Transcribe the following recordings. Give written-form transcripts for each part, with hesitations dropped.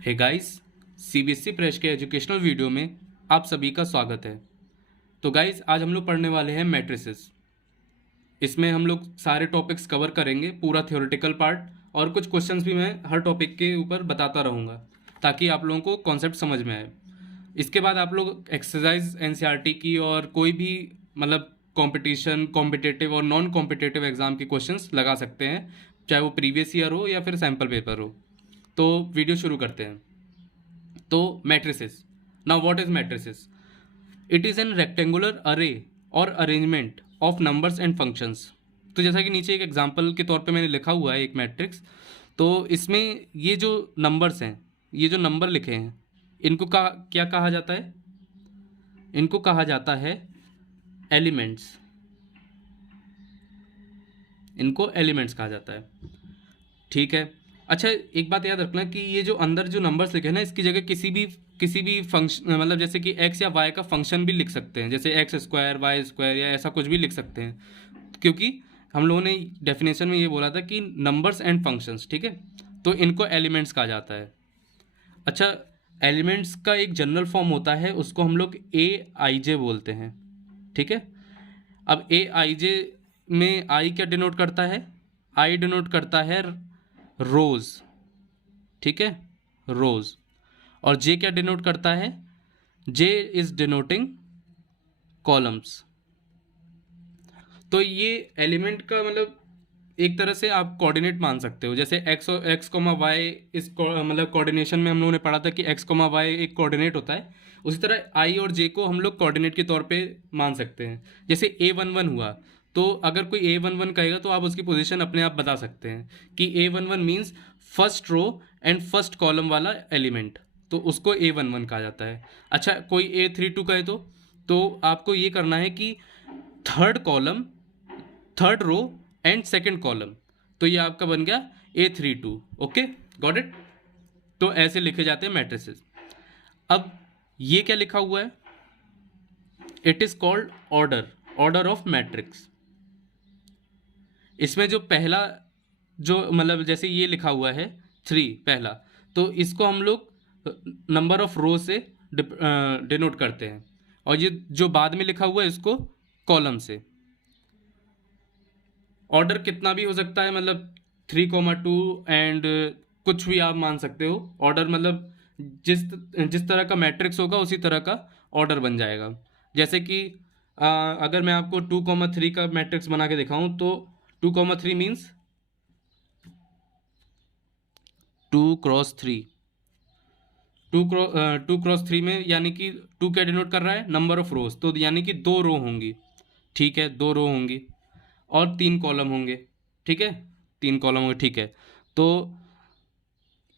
Hey guys, CBSE press के educational video में आप सभी का स्वागत है। तो गाइस, आज हम लोग पढ़ने वाले हैं मैट्रिसेस। इसमें हम लोग सारे टॉपिक्स कवर करेंगे, पूरा थ्योरेटिकल पार्ट, और कुछ क्वेश्चंस भी मैं हर टॉपिक के ऊपर बताता रहूँगा ताकि आप लोगों को कॉन्सेप्ट समझ में आए। इसके बाद आप लोग एक्सरसाइज एनसीईआरटी की और कोई भी मतलब कंपटीशन, कॉम्पिटिटिव और नॉन कॉम्पिटिटिव एग्जाम के क्वेश्चंस लगा सकते हैं, चाहे वो प्रीवियस ईयर हो या फिर सैम्पल पेपर हो। तो वीडियो शुरू करते हैं। तो matrices, now what is matrices? It is an rectangular अरे और arrangement of numbers and functions. तो जैसा कि नीचे एक एग्जांपल के तौर पे मैंने लिखा हुआ है एक मैट्रिक्स। तो इसमें ये जो नंबर्स हैं, ये जो नंबर लिखे हैं, इनको क्या कहा जाता है? इनको कहा जाता है एलिमेंट्स। इनको एलिमेंट्स कहा जाता है, ठीक है। अच्छा, एक बात याद रखना कि ये जो अंदर जो नंबर्स लिखे हैं ना, इसकी जगह किसी भी फंक्शन, मतलब जैसे कि एक्स या वाई का फंक्शन भी लिख सकते हैं, जैसे एक्स स्क्वायर, वाई स्क्वायर, या ऐसा कुछ भी लिख सकते हैं, क्योंकि हम लोगों ने डेफिनेशन में ये बोला था कि नंबर्स एंड फंक्शंस, ठीक है। तो इनको एलिमेंट्स कहा जाता है। अच्छा, एलिमेंट्स का एक जनरल फॉर्म होता है, उसको हम लोग ए आई जे बोलते हैं, ठीक है। अब ए आई जे में आई क्या डिनोट करता है? आई डिनोट करता है रोज, ठीक है, रोज। और जे क्या डिनोट करता है? जे इज डिनोटिंग कॉलम्स। तो ये एलिमेंट का मतलब एक तरह से आप कोऑर्डिनेट मान सकते हो। जैसे एक्स कोमा वाई, इस मतलब कोऑर्डिनेशन में हम लोगों ने पढ़ा था कि एक्स कोमा वाई एक कोऑर्डिनेट होता है। उसी तरह आई और जे को हम लोग कोऑर्डिनेट के तौर पे मान सकते हैं। जैसे A11 हुआ, तो अगर कोई A11 कहेगा तो आप उसकी पोजीशन अपने आप बता सकते हैं कि A11 means first row and first column वाला एलिमेंट, तो उसको A11 कहा जाता है। अच्छा, कोई A32 कहे तो आपको ये करना है कि third column, third row and second column, तो ये आपका बन गया A32। Okay, got it. तो ऐसे लिखे जाते हैं मैट्रिसेस। अब ये क्या लिखा हुआ है? It is called order, order of matrix. इसमें जो पहला, जो मतलब जैसे ये लिखा हुआ है 3 पहला, तो इसको हम लोग नंबर ऑफ रो से डिनोट करते हैं, और ये जो बाद में लिखा हुआ है इसको कॉलम से। ऑर्डर कितना भी हो सकता है, मतलब 3,2 एंड कुछ भी आप मान सकते हो। ऑर्डर मतलब जिस जिस तरह का मैट्रिक्स होगा उसी तरह का ऑर्डर बन जाएगा। जैसे कि अगर मैं आपको 2,3 का मैट्रिक्स बना के दिखाऊं, तो 2,3 मीन्स 2 क्रॉस 3। 2 क्रॉस 3 में यानी कि 2 क्या डिनोट कर रहा है? नंबर ऑफ रोज, तो यानी कि 2 रो होंगी, ठीक है, 2 रो होंगी और 3 कॉलम होंगे, ठीक है, 3 कॉलम होंगे, ठीक है। तो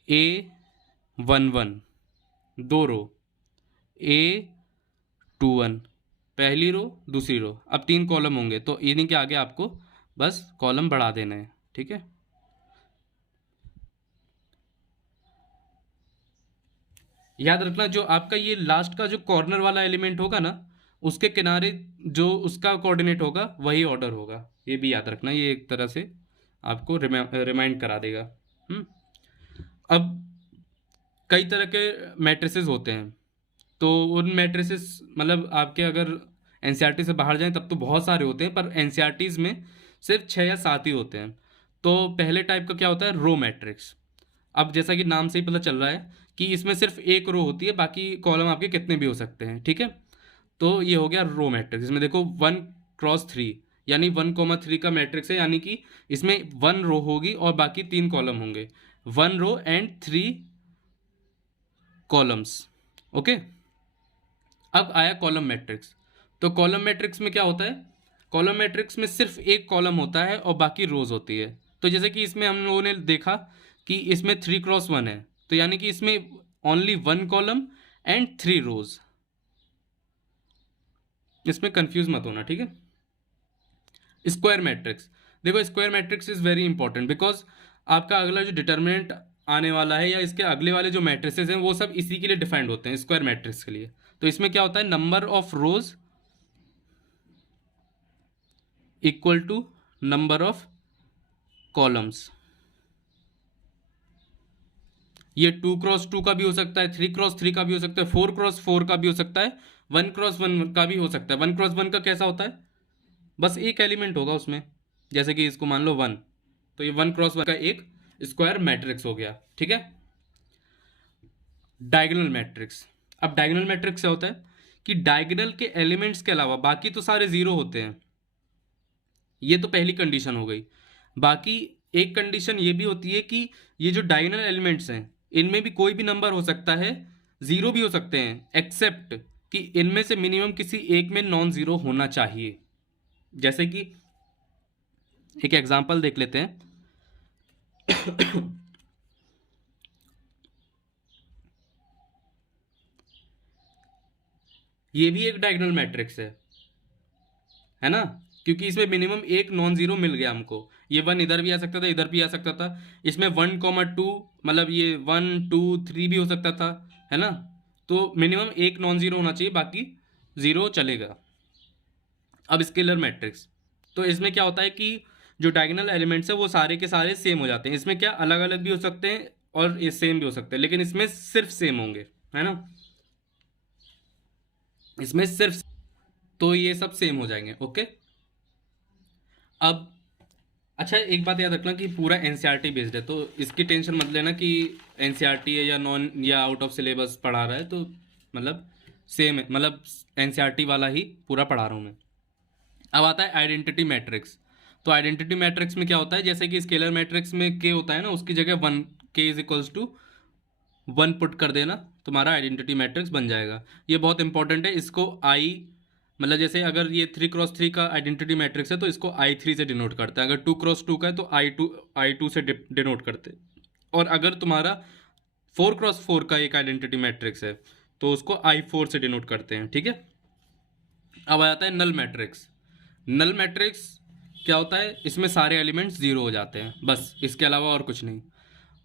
A11 2 रो, A21 पहली रो दूसरी रो, अब 3 कॉलम होंगे, तो यानी कि आगे आपको बस कॉलम बढ़ा देना है, ठीक है। याद रखना, जो आपका ये लास्ट का जो कॉर्नर वाला एलिमेंट होगा ना, उसके किनारे जो उसका कोऑर्डिनेट होगा वही ऑर्डर होगा। ये भी याद रखना, ये एक तरह से आपको रिमाइंड करा देगा। अब कई तरह के मैट्रिसेस होते हैं, तो उन मैट्रिसेस मतलब आपके अगर एनसीईआरटी से बाहर जाएं तब तो बहुत सारे होते हैं, पर एनसीईआरटीज में सिर्फ 6 या 7 ही होते हैं। तो पहले टाइप का क्या होता है? Row matrix. अब जैसा कि नाम से ही पता चल रहा है कि इसमें सिर्फ एक रो होती है, बाकी कॉलम आपके कितने भी हो सकते हैं, ठीक है। तो ये हो गया रो मैट्रिक्स। इसमें देखो 1 क्रॉस 3, यानी 1,3 का मैट्रिक्स है, यानी कि इसमें 1 रो होगी और बाकी 3 कॉलम होंगे, 1 रो एंड 3 कॉलम्स, ओके। अब आया कॉलम मैट्रिक्स। तो कॉलम मैट्रिक्स में क्या होता है? कॉलम मैट्रिक्स में सिर्फ एक कॉलम होता है और बाकी रोज होती है। तो जैसे कि इसमें हम लोगों ने देखा कि इसमें 3 क्रॉस 1 है, तो यानी कि इसमें ओनली 1 कॉलम एंड 3 रोज। इसमें कंफ्यूज मत होना, ठीक है। स्क्वायर मैट्रिक्स, देखो square matrix is very important, because आपका अगला जो डिटर्मिनेंट आने वाला है या इसके अगले वाले जो मैट्रिसेस हैं वो सब इसी के लिए डिफाइंड होते हैं, स्क्वायर मैट्रिक्स के लिए। तो इसमें क्या होता है? Number of rows equal to number of columns, ये 2x2 का भी हो सकता है, 3x3 का भी हो सकता है, 4x4 का भी हो सकता है, 1x1 का भी हो सकता है। 1x1 का कैसा होता है, बस एक एलिमेंट होगा उसमें, जैसे कि इसको मान लो 1, तो ये 1x1 का एक स्क्वायर मैट्रिक्स हो गया, ठीक है। डायगोनल मैट्रिक्स, अब डायगोनल मैट्रिक्स क्या होता है कि डायगोनल के एलिमेंट्स के अलावा बाकी तो सारे जीरो होते हैं, ये तो पहली कंडीशन हो गई। बाकी एक कंडीशन ये भी होती है कि ये जो डायगोनल एलिमेंट्स हैं इनमें भी कोई भी नंबर हो सकता है, जीरो भी हो सकते हैं, एक्सेप्ट कि इनमें से मिनिमम किसी एक में नॉन जीरो होना चाहिए। जैसे कि एक एग्जांपल देख लेते हैं। ये भी एक डायगोनल मैट्रिक्स है ना, क्योंकि इसमें मिनिमम एक नॉन जीरो मिल गया हमको। ये 1 इधर भी आ सकता था, इधर भी आ सकता था, इसमें 1,2 मतलब ये 1 2 3 भी हो सकता था, है ना। तो मिनिमम एक नॉन जीरो होना चाहिए, बाकी जीरो चलेगा। अब स्केलर मैट्रिक्स, तो इसमें क्या होता है कि जो डायगोनल एलिमेंट्स है वो सारे के सारे सेम हो जाते हैं। इसमें क्या अलग अलग भी हो सकते हैं और ये सेम भी हो सकते हैं, लेकिन इसमें सिर्फ सेम होंगे, है ना, इसमें सिर्फ, तो ये सब सेम हो जाएंगे, ओके। अब अच्छा, एक बात याद रखना कि पूरा एनसीईआरटी बेस्ड है, तो इसकी टेंशन मत लेना कि एनसीईआरटी है या नॉन या आउट ऑफ सिलेबस पढ़ा रहा है, तो मतलब सेम है, मतलब एनसीईआरटी वाला ही पूरा पढ़ा रहा हूँ मैं। अब आता है आइडेंटिटी मैट्रिक्स। तो आइडेंटिटी मैट्रिक्स में क्या होता है, जैसे कि स्केलर मैट्रिक्स में के होता है ना, उसकी जगह 1, के इज इक्वल्स टू 1 पुट कर देना, तुम्हारा आइडेंटिटी मैट्रिक्स बन जाएगा। ये बहुत इंपॉर्टेंट है, इसको आई, मतलब जैसे अगर ये 3x3 का आइडेंटिटी मैट्रिक्स है तो इसको I3 से डिनोट करता है, अगर 2x2 का है तो I2 से डिनोट करते हैं, और अगर तुम्हारा 4x4 का एक आइडेंटिटी मैट्रिक्स है तो उसको I4 से डिनोट करते हैं, ठीक है। अब आ जाता है नल मैट्रिक्स। नल मैट्रिक्स क्या होता है, इसमें सारे एलिमेंट्स जीरो हो जाते हैं, बस इसके अलावा और कुछ नहीं।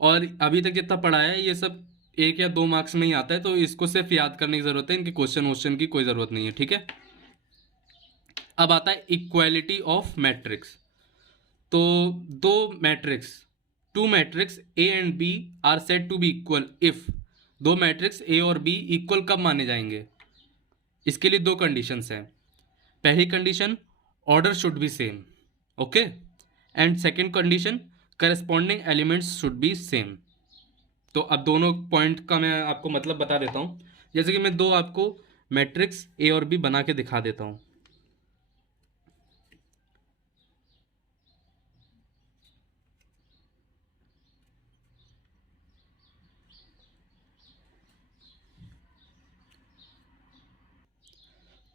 और अभी तक जितना पढ़ा है ये सब 1 या 2 मार्क्स में ही आता है, तो इसको सिर्फ याद करने की ज़रूरत है, इनकी क्वेश्चन वोश्चन की कोई ज़रूरत नहीं है, ठीक है। अब आता है इक्वालिटी ऑफ मैट्रिक्स। तो दो matrix, two matrix A and B are said to be equal if, दो मैट्रिक्स ए और बी इक्वल कब माने जाएंगे, इसके लिए दो कंडीशंस हैं। पहली condition, order should be same, okay, and second condition, corresponding elements should be same. तो अब दोनों पॉइंट का मैं आपको मतलब बता देता हूँ, जैसे कि मैं दो आपको मैट्रिक्स ए और बी बना के दिखा देता हूँ।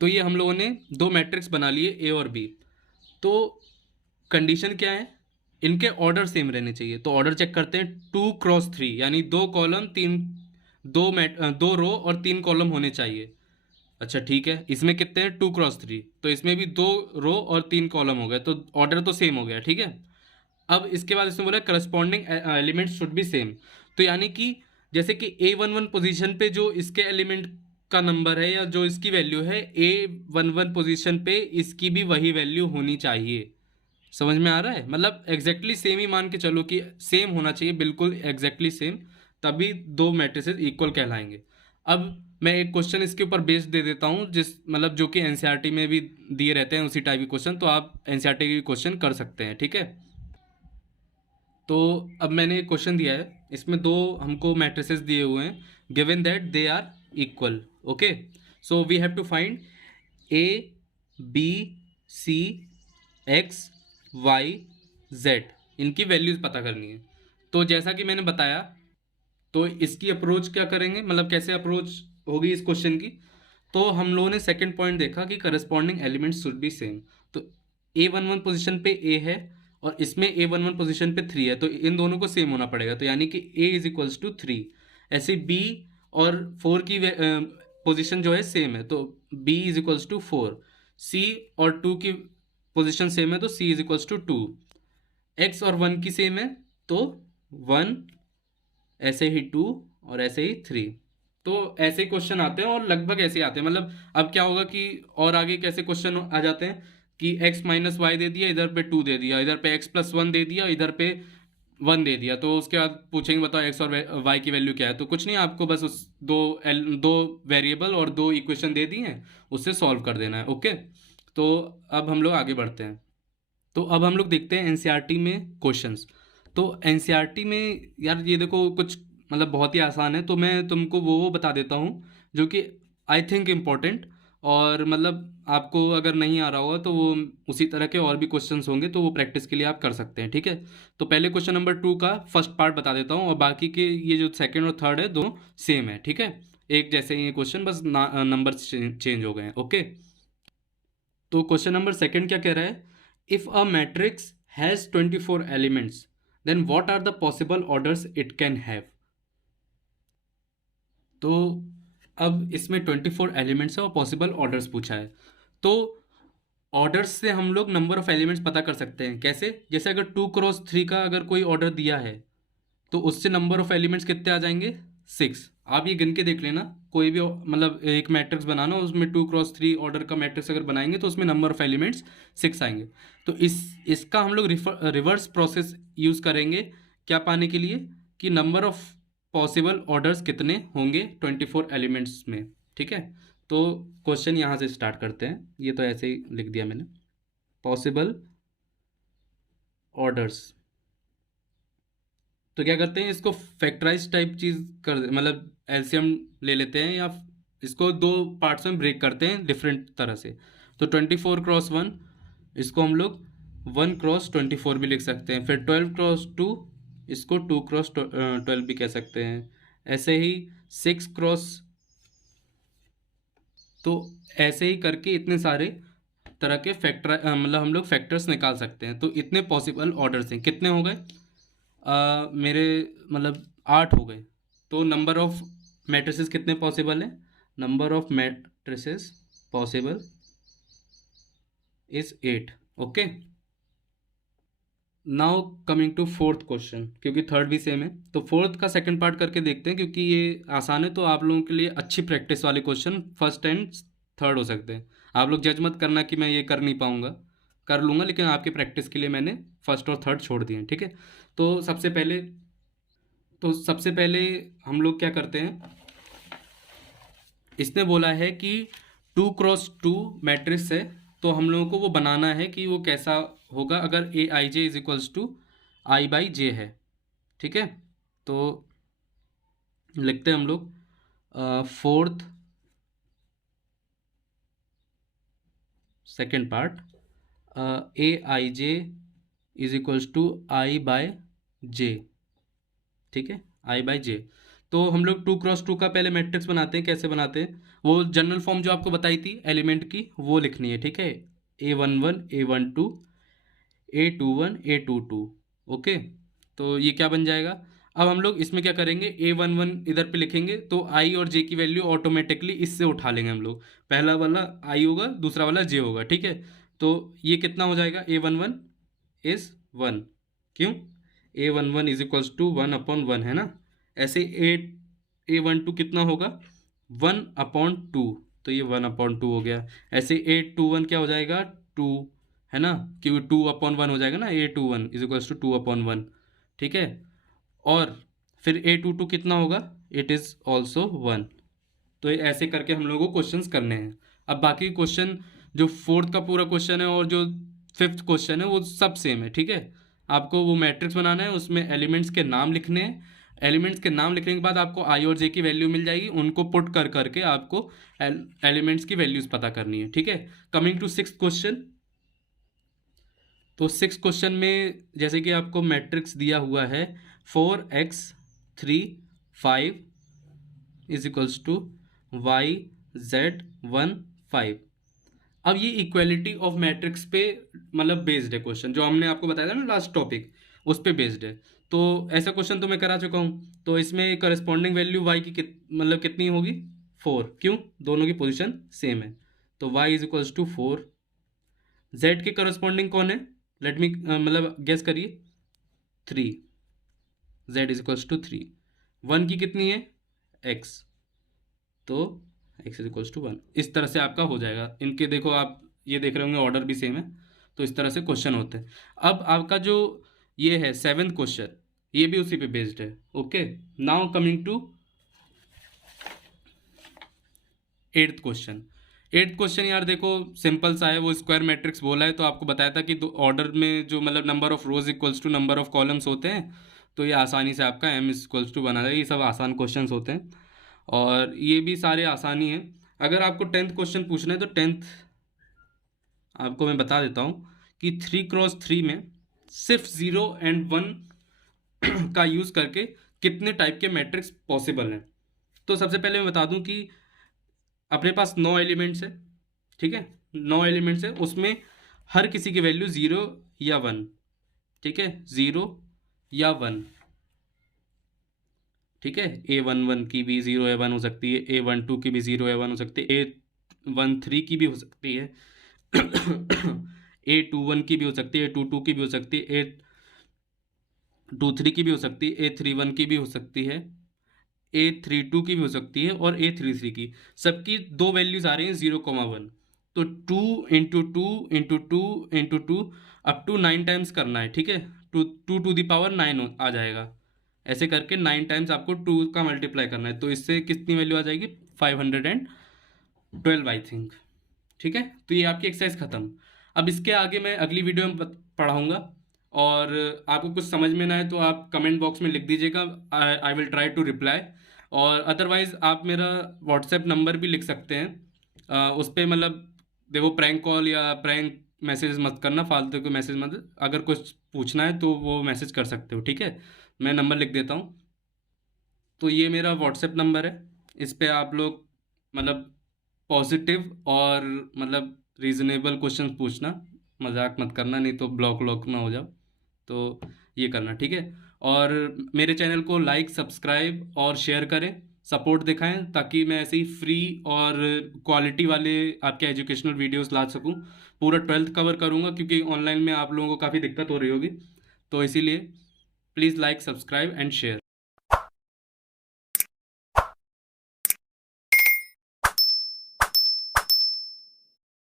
तो ये हम लोगों ने दो मैट्रिक्स बना लिए ए और बी। तो कंडीशन क्या है, इनके ऑर्डर सेम रहने चाहिए। तो ऑर्डर चेक करते हैं, 2x3 यानी 2 कॉलम 3, दो रो और 3 कॉलम होने चाहिए। अच्छा ठीक है, इसमें कितने हैं, 2x3, तो इसमें भी 2 रो और 3 कॉलम हो गए, तो ऑर्डर तो सेम हो गया, ठीक है। अब इसके बाद इसमें बोला corresponding elements should be same, तो यानी कि जैसे कि A11 पोजीशन पे जो इसके एलिमेंट का नंबर है या जो इसकी वैल्यू है, A11 पोजीशन पे इसकी भी वही वैल्यू होनी चाहिए। समझ में आ रहा है, मतलब एग्जैक्टली सेम ही मान के चलो कि सेम होना चाहिए, बिल्कुल एग्जैक्टली सेम, तभी दो मैट्रिसेस इक्वल कहलाएंगे। अब मैं एक क्वेश्चन इसके ऊपर बेस्ड दे देता हूँ, जिस मतलब जो कि एनसीईआरटी में भी दिए रहते हैं उसी टाइप के क्वेश्चन, तो आप एनसीईआरटी के क्वेश्चन कर सकते हैं, ठीक है। तो अब मैंने एक क्वेश्चन दिया है, इसमें दो हमको मैट्रिसेस दिए हुए हैं, given that they are equal, okay. So we have to find A B C X Y Z, इनकी वैल्यूज पता करनी है। तो जैसा कि मैंने बताया, तो इसकी अप्रोच क्या करेंगे, मतलब कैसे अप्रोच होगी इस क्वेश्चन की। तो हम लोगों ने सेकंड पॉइंट देखा कि corresponding elements should be same. तो A11 पोजीशन पे A है और इसमें A11 पोजीशन पे 3 है, तो इन दोनों को सेम होना पड़ेगा, तो यानी कि A इज इक्वल्स टू 3। ऐसे B और 4 की पोजीशन जो है सेम है, तो B is equals to 4। C और 2 की पोजीशन सेम है, तो C is equals to 2। X और 1 की सेम है, तो 1, ऐसे ही 2 और ऐसे ही 3। तो ऐसे क्वेश्चन आते हैं और लगभग ऐसे आते हैं, मतलब अब क्या होगा कि और आगे कैसे क्वेश्चन आ जाते हैं कि x माइनस वाई दे दिया, इधर पे 2 दे दिया, इधर पे x प्लस 1 दे दिया, इधर पे 1 दे दिया, तो उसके बाद पूछेंगे बताओ एक्स और वाई की वैल्यू क्या है। तो कुछ नहीं, आपको बस उस दो वेरिएबल और 2 इक्वेशन दे दी हैं, उससे सॉल्व कर देना है। ओके, तो अब हम लोग आगे बढ़ते हैं। तो अब हम लोग देखते हैं एनसीईआरटी में क्वेश्चंस। तो एनसीईआरटी में यार ये देखो कुछ मतलब बहुत ही आसान है, तो मैं तुमको वो बता देता हूँ जो कि आई थिंक इम्पोर्टेंट, और मतलब आपको अगर नहीं आ रहा होगा तो वो उसी तरह के और भी क्वेश्चंस होंगे, तो वो प्रैक्टिस के लिए आप कर सकते हैं। ठीक है, तो पहले क्वेश्चन नंबर 2 का फर्स्ट पार्ट बता देता हूँ, और बाकी के ये जो सेकंड और थर्ड है दोनों सेम है। ठीक है, एक जैसे ही ये क्वेश्चन, बस नंबर चेंज हो गए हैं। ओके, तो क्वेश्चन नंबर सेकंड क्या कह रहा है, if a matrix has 24 elements then what are the possible orders it can have. तो अब इसमें 24 एलिमेंट्स है और पॉसिबल ऑर्डर्स पूछा है। तो ऑर्डर्स से हम लोग नंबर ऑफ एलिमेंट्स पता कर सकते हैं। कैसे? जैसे अगर 2x3 का अगर कोई ऑर्डर दिया है तो उससे नंबर ऑफ एलिमेंट्स कितने आ जाएंगे? 6। आप ये गिन के देख लेना, कोई भी मतलब एक मैट्रिक्स बनाना, उसमें 2x3 ऑर्डर का मैट्रिक्स अगर बनाएंगे तो उसमें नंबर ऑफ एलिमेंट्स 6 आएंगे। तो इसका हम लोग रिवर्स प्रोसेस यूज़ करेंगे क्या पाने के लिए, कि नंबर ऑफ पॉसिबल ऑर्डर्स कितने होंगे 24 एलिमेंट्स में। ठीक है, तो क्वेश्चन यहाँ से स्टार्ट करते हैं, ये तो ऐसे ही लिख दिया मैंने, पॉसिबल ऑर्डर्स। तो क्या करते हैं, इसको फैक्टराइज टाइप चीज़ कर मतलब एलसीएम ले लेते हैं, या इसको 2 पार्ट्स में ब्रेक करते हैं डिफरेंट तरह से। तो 24x1 इसको हम लोग 1x24 भी लिख सकते हैं, फिर 12x2 इसको 2x12 भी कह सकते हैं, ऐसे ही 6x, तो ऐसे ही करके इतने सारे तरह के फैक्टर मतलब हम लोग फैक्टर्स निकाल सकते हैं। तो इतने पॉसिबल ऑर्डर्स हैं, कितने हो गए? मेरे मतलब 8 हो गए। तो नंबर ऑफ मैट्रिसेस कितने पॉसिबल हैं? Number of matrices possible is 8। Okay, now coming to fourth question, क्योंकि थर्ड भी सेम है, तो फोर्थ का सेकंड पार्ट करके देखते हैं, क्योंकि ये आसान है, तो आप लोगों के लिए अच्छी प्रैक्टिस वाले क्वेश्चन फर्स्ट एंड थर्ड हो सकते हैं। आप लोग जज मत करना कि मैं ये कर नहीं पाऊंगा, कर लूँगा, लेकिन आपकी प्रैक्टिस के लिए मैंने फर्स्ट और थर्ड छोड़ दिए हैं। ठीक है, तो सबसे पहले हम लोग क्या करते हैं, इसने बोला है कि 2x2 मैट्रिक्स है, तो हम लोगों को वो बनाना है कि वो कैसा होगा अगर a i j is equals to i by j है। ठीक है, तो लिखते हैं हम लोग fourth second part, a i j is equals to i by j. ठीक है, आई बाई जे। तो हम लोग 2x2 का पहले मैट्रिक्स बनाते हैं। कैसे बनाते हैं, वो जनरल फॉर्म जो आपको बताई थी एलिमेंट की, वो लिखनी है। ठीक है, A11 A12 A21 A22। Okay, तो ये क्या बन जाएगा? अब हम लोग इसमें क्या करेंगे, A11 इधर पे लिखेंगे, तो आई और जे की वैल्यू ऑटोमेटिकली इससे उठा लेंगे हम लोग। पहला वाला आई होगा, दूसरा वाला जे होगा। ठीक है, तो ये कितना हो जाएगा, A11 इज 1। क्यों? A11 इज इक्वल्स टू 1/1 है ना। ऐसे A12 कितना होगा, 1/2, तो ये 1/2 हो गया। ऐसे A21 क्या हो जाएगा, 2 है ना, क्योंकि 2/1 हो जाएगा ना, A21 इज इक्वल्स टू 2/1। ठीक है, और फिर A22 कितना होगा, इट इज़ ऑल्सो 1। तो ये ऐसे करके हम लोगों को क्वेश्चंस करने हैं। अब बाकी क्वेश्चन, जो फोर्थ का पूरा क्वेश्चन है और जो फिफ्थ क्वेश्चन है, वो सब सेम है। ठीक है, आपको वो मैट्रिक्स बनाना है, उसमें एलिमेंट्स के नाम लिखने हैं। एलिमेंट्स के नाम लिखने के बाद आपको आई और जे की वैल्यू मिल जाएगी, उनको पुट कर करके आपको एलिमेंट्स की वैल्यूज पता करनी है। ठीक है, कमिंग टू सिक्स्थ क्वेश्चन। तो सिक्स क्वेश्चन में जैसे कि आपको मैट्रिक्स दिया हुआ है 4x3 5 is equals to YZ1 5। अब ये इक्वेलिटी ऑफ मैट्रिक्स पे मतलब बेस्ड है क्वेश्चन, जो हमने आपको बताया था ना लास्ट टॉपिक, उस पे बेस्ड है। तो ऐसा क्वेश्चन तो मैं करा चुका हूँ। तो इसमें करस्पॉन्डिंग वैल्यू y की मतलब कितनी होगी, 4। क्यों? दोनों की पोजीशन सेम है, तो y is equals to 4। z के करस्पॉन्डिंग कौन है, लेट मी मतलब गेस करिए, 3। z is equals to 3। 1 की कितनी है, x, तो x इज इक्वल्स टू 1। इस तरह से आपका हो जाएगा। इनके देखो आप ये देख रहे होंगे ऑर्डर भी सेम है, तो इस तरह से क्वेश्चन होते हैं। अब आपका जो ये है सेवेंथ क्वेश्चन, ये भी उसी पे बेस्ड है। Okay, now coming to eighth question. Eighth question यार देखो सिंपल सा है, वो स्क्वायर मैट्रिक्स बोला है तो आपको बताया था कि ऑर्डर में जो मतलब number of rows equals to number of columns होते हैं, तो ये आसानी से आपका एम इक्वल्स टू बना है। ये सब आसान क्वेश्चंस होते हैं और ये भी सारे आसानी हैं। अगर आपको टेंथ क्वेश्चन पूछना है तो टेंथ आपको मैं बता देता हूँ कि 3x3 में सिर्फ 0 एंड 1 का यूज़ करके कितने टाइप के मैट्रिक्स पॉसिबल हैं। तो सबसे पहले मैं बता दूं कि अपने पास 9 एलिमेंट्स है, ठीक है, 9 एलिमेंट्स है, उसमें हर किसी की वैल्यू 0 या 1, ठीक है, 0 या 1, ठीक है। A11 की भी 0 या 1 हो सकती है, A12 की भी 0 या 1 हो सकती है, A13 की भी हो सकती है, A21 की भी हो सकती है, A22 की भी हो सकती है, A23 की भी हो सकती है, A31 की भी हो सकती है, A32 की भी हो सकती है और A33 की। सबकी दो वैल्यूज आ रही हैं 0, 1। तो 2 × 2 × 2 × 2 अप टू 9 टाइम्स करना है, ठीक है। 2 टू द पावर 9 आ जाएगा। ऐसे करके 9 टाइम्स आपको 2 का मल्टीप्लाई करना है, तो इससे कितनी वैल्यू आ जाएगी 512 आई थिंक, ठीक है। तो ये आपकी एक्सरसाइज खत्म। अब इसके आगे मैं अगली वीडियो में पढ़ाऊंगा और आपको कुछ समझ में ना आए तो आप कमेंट बॉक्स में लिख दीजिएगा, I will try to reply. और अदरवाइज़ आप मेरा व्हाट्सएप नंबर भी लिख सकते हैं, उस पर मतलब देखो प्रैंक कॉल या प्रैंक मैसेज मत करना, फालतू के मैसेज मत, अगर कुछ पूछना है तो वो मैसेज कर सकते हो, ठीक है। मैं नंबर लिख देता हूँ। तो ये मेरा व्हाट्सएप नंबर है, इस पे आप लोग मतलब पॉजिटिव और मतलब रीजनेबल क्वेश्चन पूछना, मजाक मत करना, नहीं तो ब्लॉक व्लॉक ना हो जाओ। तो ये करना, ठीक है। और मेरे चैनल को लाइक सब्सक्राइब और शेयर करें, सपोर्ट दिखाएं, ताकि मैं ऐसे ही फ्री और क्वालिटी वाले आपके एजुकेशनल वीडियोस ला सकूं। पूरा 12th कवर करूंगा क्योंकि ऑनलाइन में आप लोगों को काफ़ी दिक्कत हो रही होगी, तो इसीलिए please like subscribe and share.